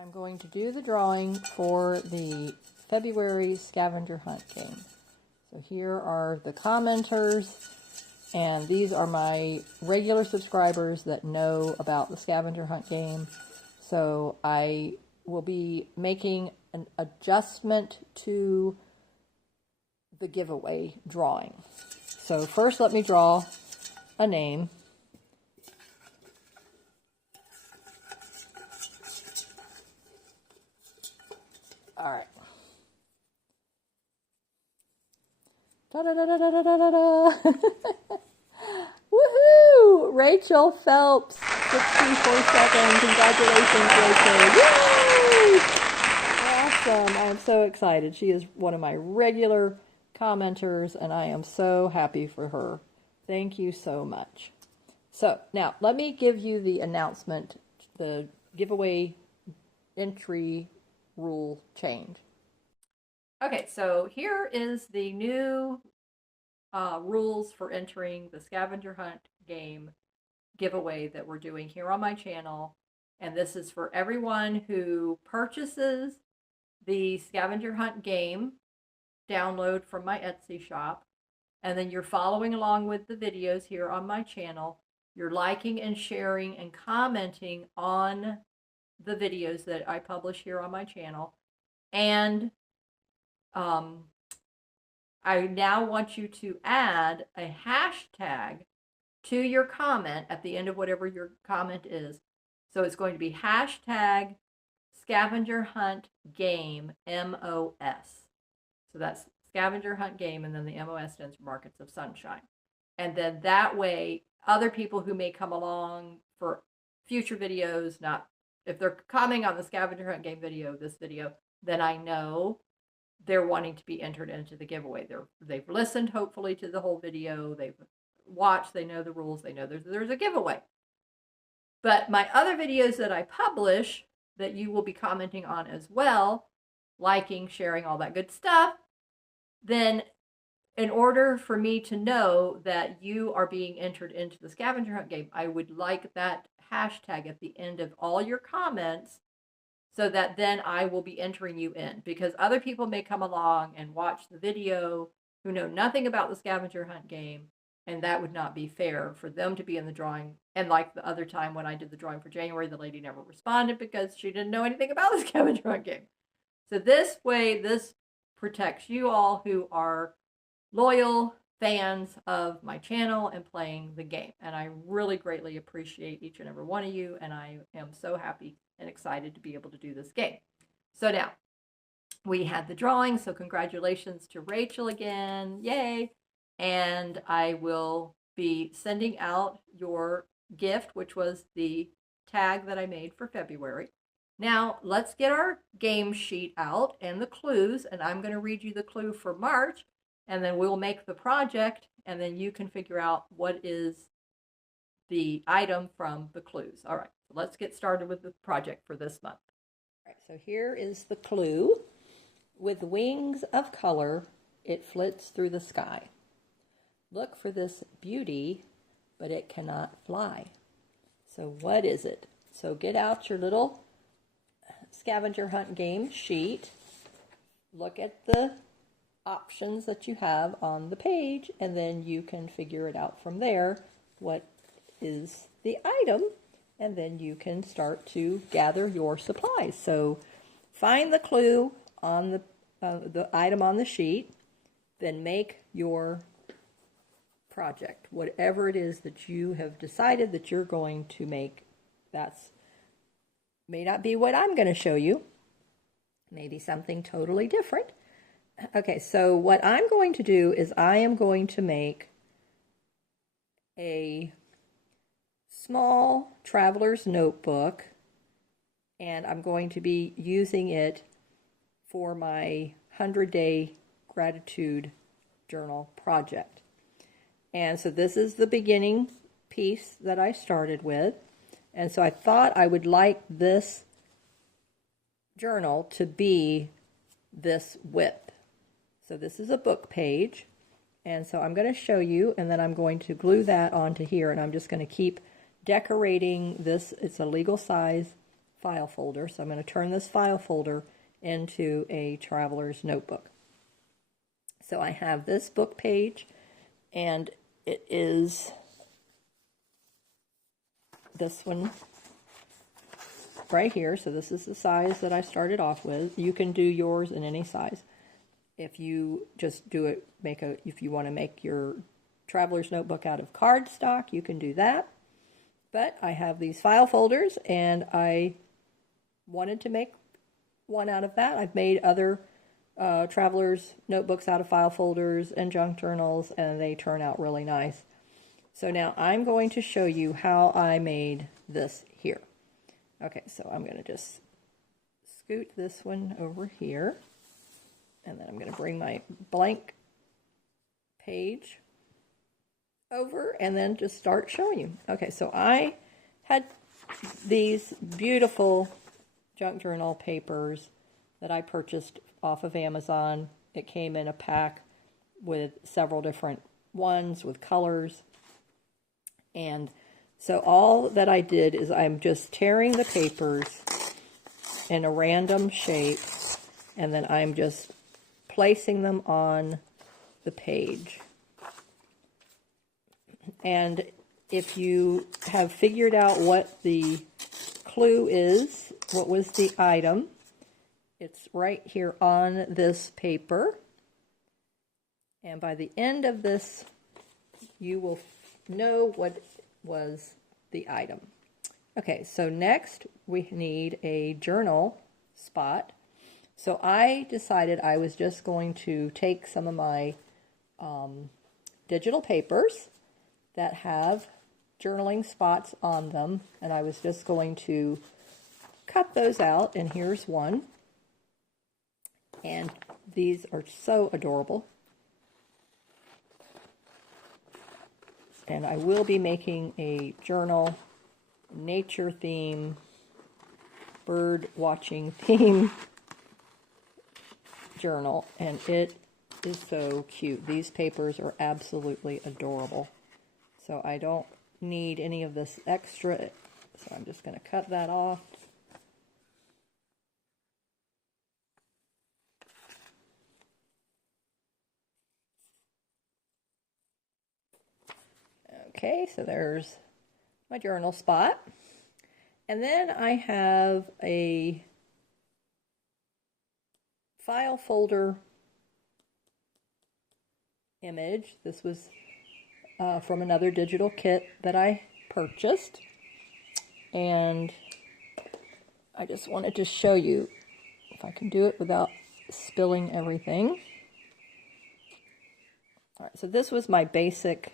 I'm going to do the drawing for the February scavenger hunt game. So here are the commenters, and these are my regular subscribers that know about the scavenger hunt game. So I will be making an adjustment to the giveaway drawing. So first let me draw a name. All right. Da-da-da-da-da-da-da-da. Woohoo! Rachel Phelps, 64 seconds. Congratulations, Rachel. Yay! Awesome. I am so excited. She is one of my regular commenters, and I am so happy for her. Thank you so much. So now let me give you the announcement, the giveaway entry rule change. Okay, so here is the new rules for entering the scavenger hunt game giveaway that we're doing here on my channel. And this is for everyone who purchases the scavenger hunt game download from my Etsy shop. And then you're following along with the videos here on my channel. You're liking and sharing and commenting on the videos that I publish here on my channel. And I now want you to add a hashtag to your comment at the end of whatever your comment is. So it's going to be hashtag scavenger hunt game MOS. So that's scavenger hunt game, and then the MOS stands for Markets of Sunshine. And then that way, other people who may come along for future videos, not if they're commenting on the scavenger hunt game video, this video, then I know they're wanting to be entered into the giveaway. They've listened, hopefully, to the whole video. They've watched. They know the rules. They know there's a giveaway. But my other videos that I publish that you will be commenting on as well, liking, sharing, all that good stuff, then in order for me to know that you are being entered into the scavenger hunt game, I would like that hashtag at the end of all your comments, so that then I will be entering you in, because other people may come along and watch the video who know nothing about the scavenger hunt game, and that would not be fair for them to be in the drawing. And like the other time when I did the drawing for January, the lady never responded because she didn't know anything about the scavenger hunt game. So this way, this protects you all who are loyal fans of my channel and playing the game. And I really greatly appreciate each and every one of you, and I am so happy and excited to be able to do this game. So now, we had the drawing, so congratulations to Rachel again, yay! And I will be sending out your gift, which was the tag that I made for February. Now, let's get our game sheet out and the clues, and I'm going to read you the clue for March, and then we'll make the project, and then you can figure out what is the item from the clues. All right, so let's get started with the project for this month. All right, so here is the clue. With wings of color, it flits through the sky. Look for this beauty, but it cannot fly. So what is it? So get out your little scavenger hunt game sheet. Look at the options that you have on the page, and then you can figure it out from there. What is the item? And then you can start to gather your supplies. So find the clue on the item on the sheet, then make your project, whatever it is that you have decided that you're going to make. That's may not be what I'm going to show you, maybe something totally different. Okay, so what I'm going to do is I am going to make a small traveler's notebook, and I'm going to be using it for my 100-day gratitude journal project. And so this is the beginning piece that I started with. And so I thought I would like this journal to be this width. So this is a book page. And so I'm going to show you, and then I'm going to glue that onto here, and I'm just going to keep decorating this. It's a legal size file folder. So I'm going to turn this file folder into a traveler's notebook. So I have this book page, and it is this one right here. So this is the size that I started off with. You can do yours in any size. If you just do it, if you want to make your traveler's notebook out of cardstock, you can do that. But I have these file folders, and I wanted to make one out of that. I've made other traveler's notebooks out of file folders and junk journals, and they turn out really nice. So now I'm going to show you how I made this here. Okay, so I'm going to just scoot this one over here, and then I'm going to bring my blank page over and then just start showing you. Okay, so I had these beautiful junk journal papers that I purchased off of Amazon. It came in a pack with several different ones with colors. And so all that I did is I'm just tearing the papers in a random shape, and then I'm just placing them on the page. And if you have figured out what the clue is, what was the item, it's right here on this paper. And by the end of this, you will know what was the item. Okay, so next we need a journal spot. So I decided I was just going to take some of my digital papers that have journaling spots on them, and I was just going to cut those out, and here's one. And these are so adorable. And I will be making a journal, nature theme, bird watching theme journal, and it is so cute. These papers are absolutely adorable. So I don't need any of this extra, so I'm just going to cut that off. Okay, so there's my journal spot. And then I have a file folder image. This was from another digital kit that I purchased. And I just wanted to show you if I can do it without spilling everything. All right, so this was my basic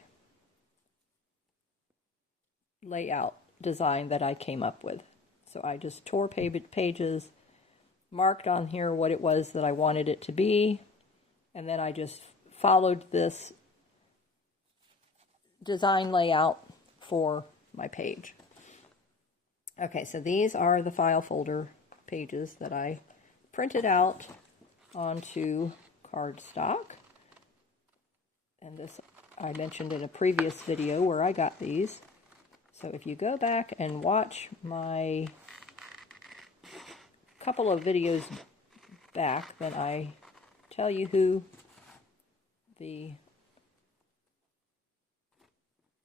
layout design that I came up with. So I just tore pages, marked on here what it was that I wanted it to be, and then I just followed this design layout for my page. Okay, so these are the file folder pages that I printed out onto cardstock. And this I mentioned in a previous video where I got these. So if you go back and watch my couple of videos back, then I tell you who the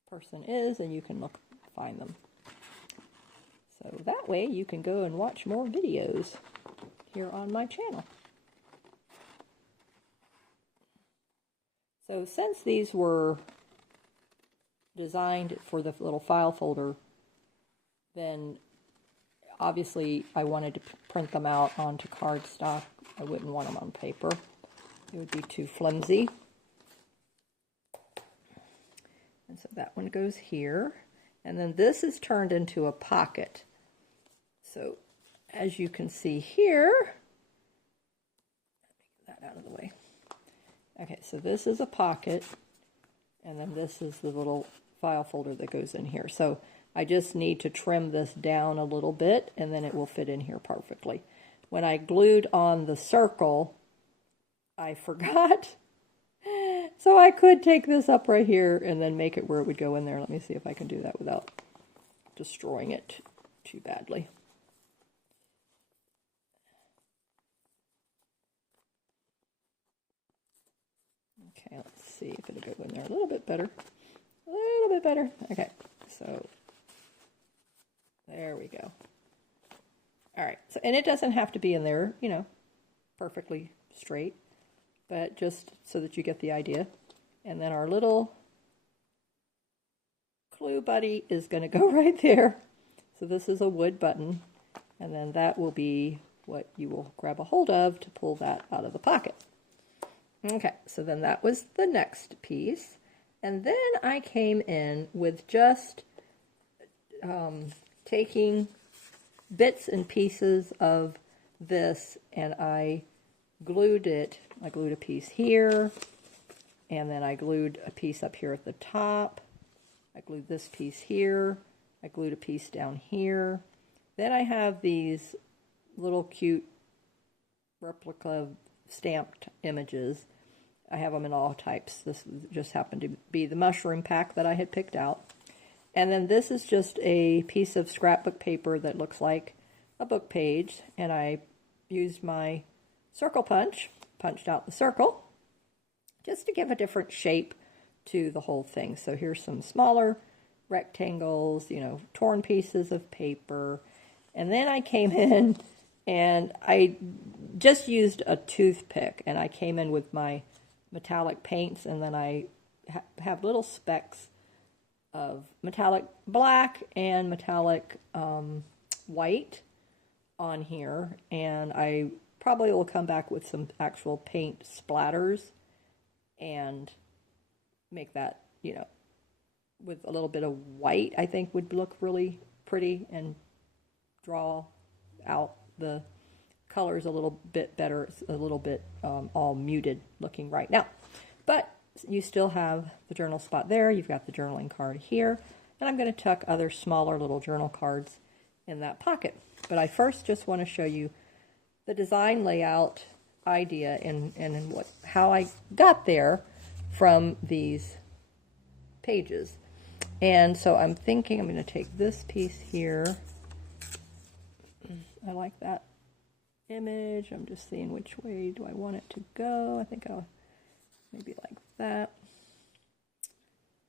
person is, and you can find them. So that way you can go and watch more videos here on my channel. So since these were designed for the little file folder, then obviously I wanted to print them out onto cardstock. I wouldn't want them on paper. It would be too flimsy. And so that one goes here. And then this is turned into a pocket. So as you can see here, get that out of the way. Okay, so this is a pocket, and then this is the little file folder that goes in here. So I just need to trim this down a little bit, and then it will fit in here perfectly. When I glued on the circle, I forgot. So I could take this up right here and then make it where it would go in there. Let me see if I can do that without destroying it too badly. Okay, let's see if it'll go in there a little bit better. A little bit better. Okay, so there we go. All right, so, and it doesn't have to be in there, you know, perfectly straight, but just so that you get the idea. And then our little clue buddy is going to go right there. So this is a wood button, and then that will be what you will grab a hold of to pull that out of the pocket. Okay, so then that was the next piece. And then I came in with just taking bits and pieces of this, and I glued it. I glued a piece here, and then I glued a piece up here at the top. I glued this piece here. I glued a piece down here. Then I have these little cute replica stamped images. I have them in all types. This just happened to be the mushroom pack that I had picked out. And then this is just a piece of scrapbook paper that looks like a book page, and I used my circle punch, punched out the circle, just to give a different shape to the whole thing. So here's some smaller rectangles, you know, torn pieces of paper. And then I came in and I just used a toothpick, and I came in with my metallic paints, and then I have little specks of metallic black and metallic white on here, and I probably will come back with some actual paint splatters and make that, you know, with a little bit of white, I think would look really pretty and draw out the colors a little bit better. It's a little bit all muted looking right now, but you still have the journal spot there. You've got the journaling card here, and I'm going to tuck other smaller little journal cards in that pocket. But I first just want to show you the design layout idea and how I got there from these pages. And so I'm thinking I'm going to take this piece here. I like that image. I'm just seeing which way do I want it to go. I think I'll maybe like that.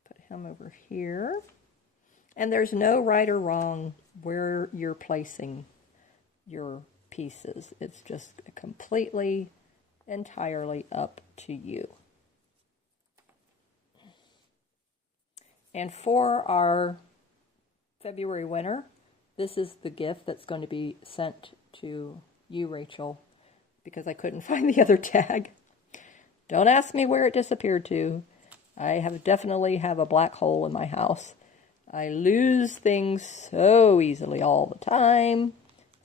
Put him over here. And there's no right or wrong where you're placing your pieces. It's just completely, entirely up to you. And for our February winner, this is the gift that's going to be sent to you, Rachel, because I couldn't find the other tag. Don't ask me where it disappeared to. I definitely have a black hole in my house. I lose things so easily all the time.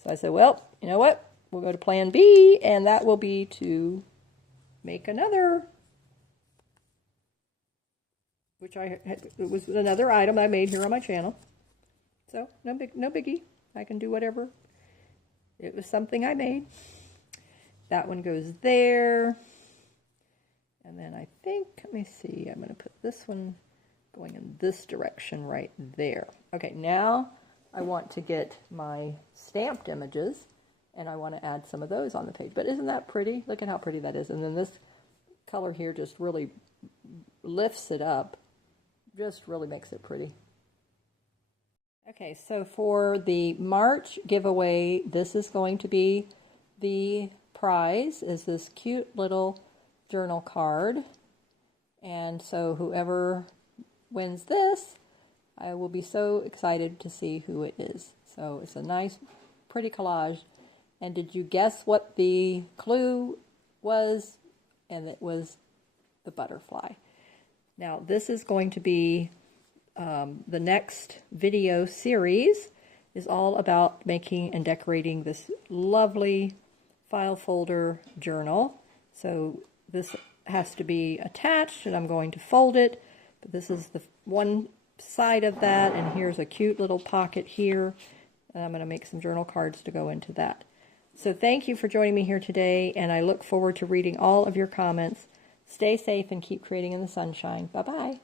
So I said, well, you know what? We'll go to plan B, and that will be to make another, it was another item I made here on my channel. So no biggie. I can do whatever. It was something I made. That one goes there. And then I think, let me see, I'm going to put this one going in this direction right there. Okay, now I want to get my stamped images, and I want to add some of those on the page. But isn't that pretty? Look at how pretty that is. And then this color here just really lifts it up. Just really makes it pretty. Okay, so for the March giveaway, this is going to be the prize, is this cute little journal card. And so whoever wins this, I will be so excited to see who it is. So it's a nice, pretty collage. And did you guess what the clue was? And it was the butterfly. Now this is going to be the next video series is all about making and decorating this lovely file folder journal. So this has to be attached, and I'm going to fold it. But this is the one side of that, and here's a cute little pocket here. And I'm going to make some journal cards to go into that. So thank you for joining me here today, and I look forward to reading all of your comments. Stay safe and keep creating in the sunshine. Bye-bye.